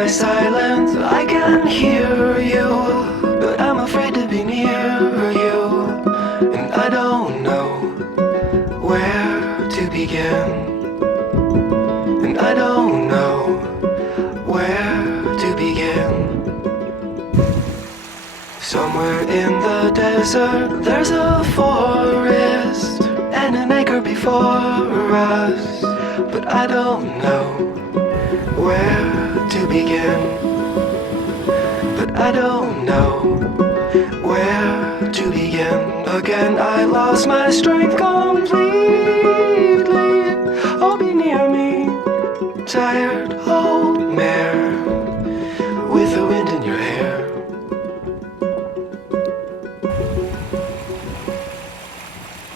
my silence, I can hear you, but I'm afraid to be near you, and I don't know where to begin, and I don't know where to begin. Somewhere in the desert there's a forest and an acre before us, but I don't know where to begin, but I don't know where to begin. Again I lost my strength completely. Oh, be near me, tired old mare with the wind in your hair.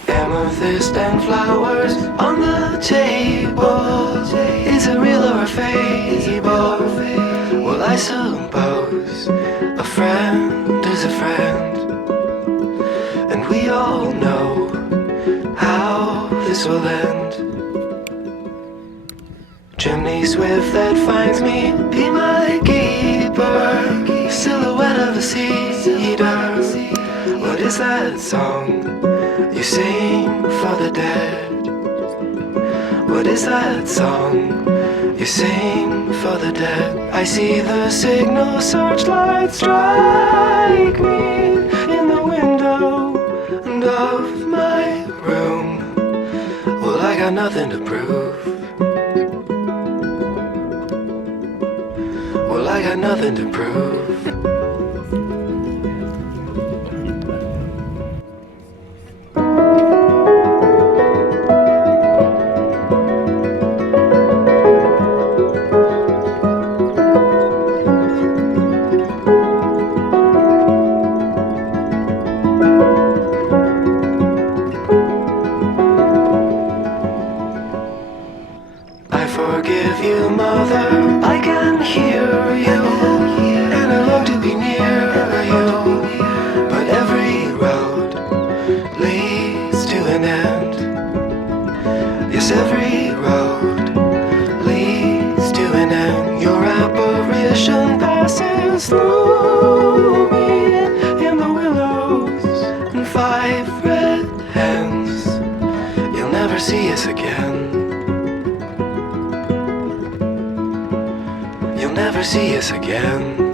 Amethyst and flowers on the table. Is it real or a fable? Well, I suppose a friend is a friend, and we all know how this will end. Chimney swift that finds me, be my keeper. Silhouette of a cedar. What is that song you sing for the dead? What is that song you sing for the dead? I see the signal searchlight strike me in the window of my room. Well, I got nothing to prove. Well, I got nothing to prove. I forgive you, mother, I can hear you, and I long to be near you, but every road leads to an end. Yes, every road leads to an end. Your apparition passes through me in the willows and 5 red hens. You'll never see us again. You'll never see us again.